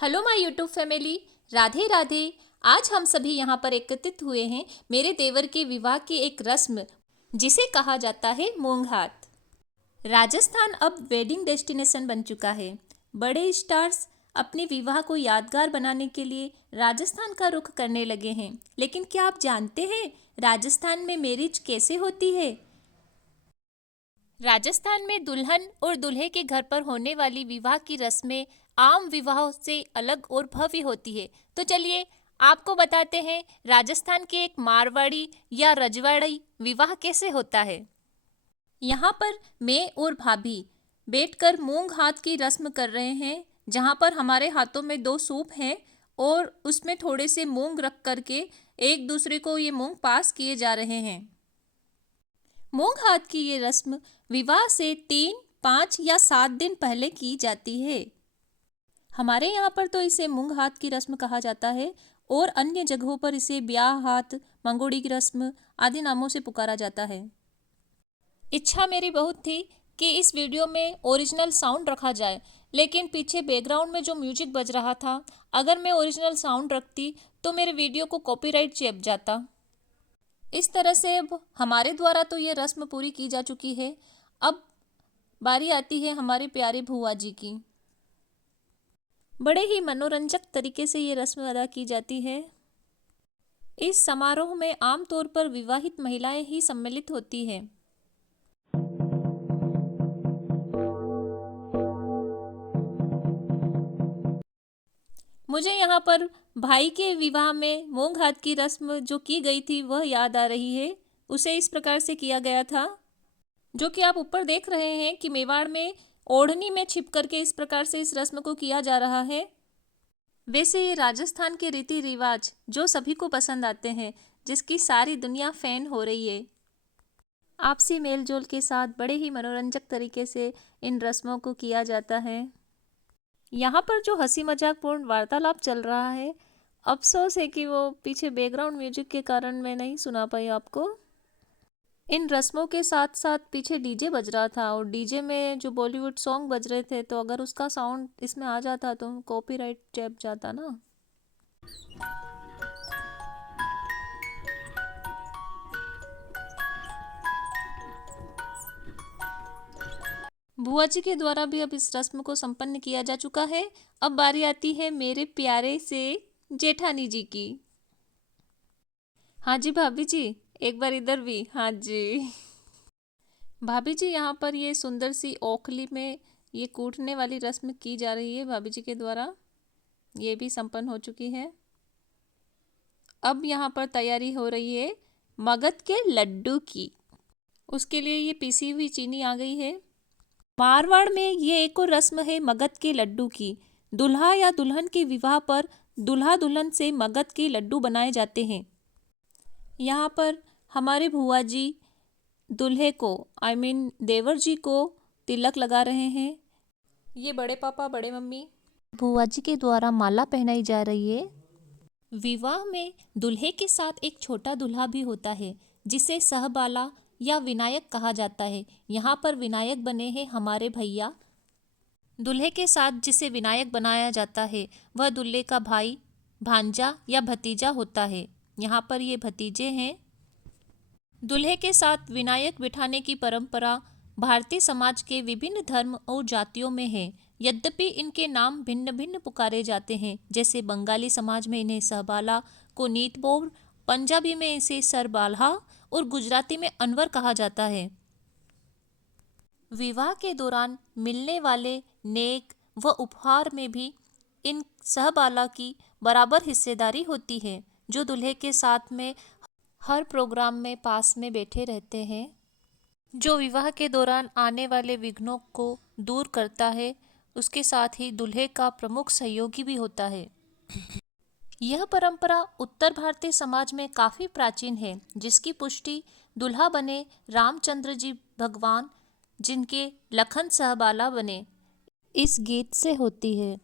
Hello my YouTube family, Radhe Radhe. आज हम सभी यहाँ पर एकत्रित हुए हैं मेरे देवर के विवाह की एक रस्म जिसे कहा जाता है मूंग हाथ। राजस्थान अब वेडिंग डेस्टिनेशन बन चुका है। बड़े स्टार्स अपने विवाह को यादगार बनाने के लिए राजस्थान का रुख करने लगे हैं। लेकिन क्या आप जानते हैं राजस्थान में मैरिज कैसे होती है? राजस्थान में दुल्हन और दूल्हे के घर पर होने वाली विवाह की रस्में आम विवाहों से अलग और भव्य होती है। तो चलिए आपको बताते हैं राजस्थान के एक मारवाड़ी या रजवाड़ी विवाह कैसे होता है। यहाँ पर मैं और भाभी बैठकर मूंग हाथ की रस्म कर रहे हैं, जहाँ पर हमारे हाथों में दो सूप हैं और उसमें थोड़े से मूंग रख करके एक दूसरे को ये मूंग पास किए जा रहे हैं। मूंग हाथ की ये रस्म विवाह से 3, 5 या 7 दिन पहले की जाती है। हमारे यहाँ पर तो इसे मूंग हाथ की रस्म कहा जाता है और अन्य जगहों पर इसे ब्याह हाथ, मंगोड़ी की रस्म आदि नामों से पुकारा जाता है। इच्छा मेरी बहुत थी कि इस वीडियो में ओरिजिनल साउंड रखा जाए, लेकिन पीछे बैकग्राउंड में जो म्यूजिक बज रहा था, अगर मैं ओरिजिनल साउंड रखती तो मेरे वीडियो को कॉपीराइट चेप जाता। इस तरह से अब हमारे द्वारा तो ये रस्म पूरी की जा चुकी है। अब बारी आती है हमारे प्यारे भुआ जी की। बड़े ही मनोरंजक तरीके से ये रस्म अदा की जाती है। इस समारोह में आमतौर पर विवाहित महिलाएं ही सम्मिलित होती हैं। मुझे यहाँ पर भाई के विवाह में मूंग हाथ की रस्म जो की गई थी वह याद आ रही है। उसे इस प्रकार से किया गया था, जो कि आप ऊपर देख रहे हैं कि मेवाड़ में ओढ़नी में छिप करके इस प्रकार से इस रस्म को किया जा रहा है। वैसे ये राजस्थान के रीति रिवाज जो सभी को पसंद आते हैं, जिसकी सारी दुनिया फैन हो रही है। आपसी मेल जोल के साथ बड़े ही मनोरंजक तरीके से इन रस्मों को किया जाता है। यहाँ पर जो हंसी मजाक पूर्ण वार्तालाप चल रहा है, अफसोस है कि वो पीछे बैकग्राउंड म्यूजिक के कारण मैं नहीं सुना पाई आपको। इन रस्मों के साथ साथ पीछे डीजे बज रहा था और डीजे में जो बॉलीवुड सॉन्ग बज रहे थे, तो अगर उसका साउंड इसमें आ जाता तो कॉपीराइट चेप जाता ना। बुआ जी के द्वारा भी अब इस रस्म को संपन्न किया जा चुका है। अब बारी आती है मेरे प्यारे से जेठानी जी की। हाँ जी भाभी जी, एक बार इधर भी। हाँ जी भाभी जी, यहाँ पर ये सुंदर सी ओखली में ये कूटने वाली रस्म की जा रही है भाभी जी के द्वारा। ये भी संपन्न हो चुकी है। अब यहाँ पर तैयारी हो रही है मगध के लड्डू की। उसके लिए ये पिसी हुई चीनी आ गई है। मारवाड़ में ये एक और रस्म है मगध के लड्डू की। दुल्हा या दुल्हन के विवाह पर दूल्हा दुल्हन से मगध के लड्डू बनाए जाते हैं। यहाँ पर हमारे भुआ जी दूल्हे को देवर जी को तिलक लगा रहे हैं। ये बड़े पापा बड़े मम्मी भुआ जी के द्वारा माला पहनाई जा रही है। विवाह में दूल्हे के साथ एक छोटा दूल्हा भी होता है, जिसे सहबाला या विनायक कहा जाता है। यहाँ पर विनायक बने हैं हमारे भैया। दूल्हे के साथ जिसे विनायक बनाया जाता है वह दूल्हे का भाई, भांजा या भतीजा होता है। यहाँ पर ये भतीजे हैं। दूल्हे के साथ विनायक बिठाने की परंपरा भारतीय समाज के विभिन्न धर्म और जातियों में है। यद्यपि इनके नाम भिन्न भिन्न पुकारे जाते हैं, जैसे बंगाली समाज में इन्हें सहबाला को नीतबोर, पंजाबी में इसे सरबाल्हा और गुजराती में अनवर कहा जाता है। विवाह के दौरान मिलने वाले नेक व उपहार में भी इन सहबाला की बराबर हिस्सेदारी होती है, जो दूल्हे के साथ में हर प्रोग्राम में पास में बैठे रहते हैं, जो विवाह के दौरान आने वाले विघ्नों को दूर करता है। उसके साथ ही दूल्हे का प्रमुख सहयोगी भी होता है। यह परंपरा उत्तर भारतीय समाज में काफ़ी प्राचीन है, जिसकी पुष्टि दूल्हा बने रामचंद्र जी भगवान, जिनके लखन सहबाला बने, इस गीत से होती है।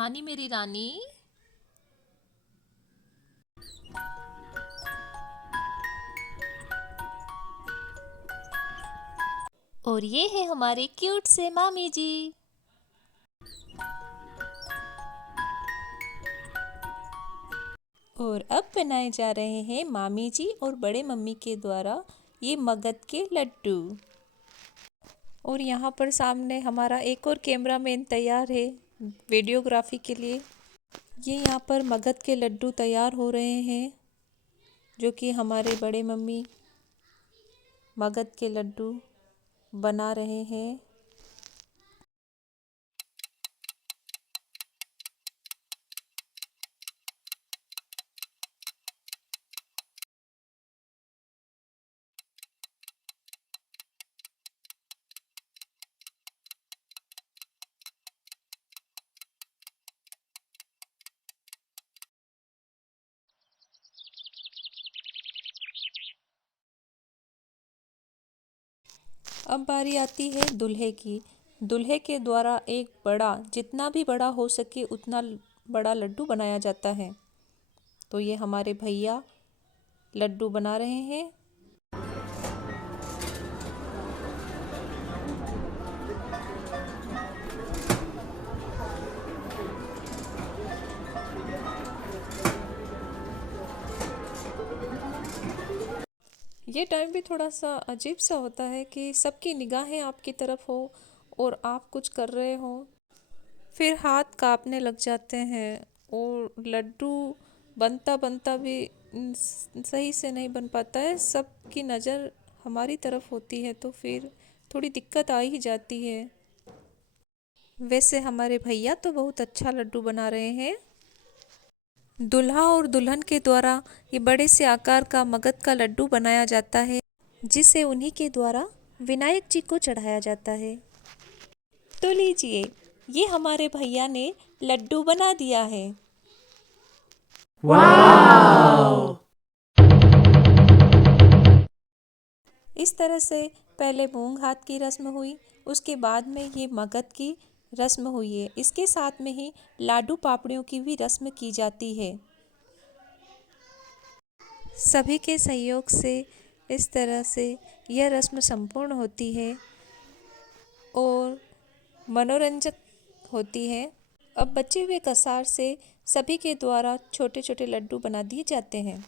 धानी मेरी रानी। और ये है हमारे क्यूट से मामी जी। और अब बनाए जा रहे हैं मामी जी और बड़े मम्मी के द्वारा ये मगध के लड्डू। और यहाँ पर सामने हमारा एक और कैमरामैन तैयार है वीडियोग्राफी के लिए। ये यहाँ पर मगध के लड्डू तैयार हो रहे हैं, जो कि हमारे बड़े मम्मी मगध के लड्डू बना रहे हैं। अब बारी आती है दूल्हे की। दूल्हे के द्वारा एक बड़ा, जितना भी बड़ा हो सके उतना बड़ा लड्डू बनाया जाता है। तो ये हमारे भैया लड्डू बना रहे हैं। ये टाइम भी थोड़ा सा अजीब सा होता है कि सबकी निगाहें आपकी तरफ हो और आप कुछ कर रहे हो, फिर हाथ कांपने लग जाते हैं और लड्डू बनता बनता भी सही से नहीं बन पाता है। सबकी नज़र हमारी तरफ होती है तो फिर थोड़ी दिक्कत आ ही जाती है। वैसे हमारे भैया तो बहुत अच्छा लड्डू बना रहे हैं। दूल्हा और दुल्हन के द्वारा ये बड़े से आकार का मगध का लड्डू बनाया जाता है, जिसे उन्हीं के द्वारा विनायक जी को चढ़ाया जाता है। तो लीजिए, ये हमारे भैया ने लड्डू बना दिया है। वाव! इस तरह से पहले मूंग हाथ की रस्म हुई, उसके बाद में ये मगध की रस्म हुई है। इसके साथ में ही लाडू पापड़ियों की भी रस्म की जाती है। सभी के सहयोग से इस तरह से यह रस्म संपूर्ण होती है और मनोरंजक होती है। अब बचे हुए कसार से सभी के द्वारा छोटे छोटे लड्डू बना दिए जाते हैं।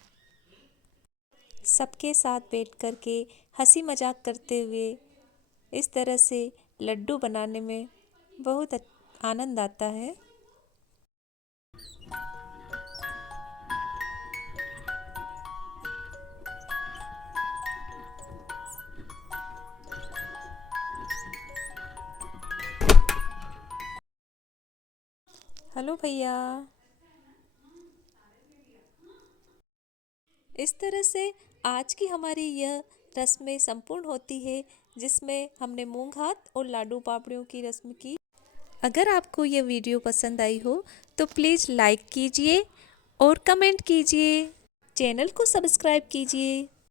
सबके साथ बैठ कर के हंसी मजाक करते हुए इस तरह से लड्डू बनाने में बहुत आनंद आता है। हेलो भैया। इस तरह से आज की हमारी यह रस्में संपूर्ण होती है, जिसमें हमने मूंग हाथ और लाडू पापड़ियों की रस्म की। अगर आपको यह वीडियो पसंद आई हो तो प्लीज़ लाइक कीजिए और कमेंट कीजिए। चैनल को सब्सक्राइब कीजिए।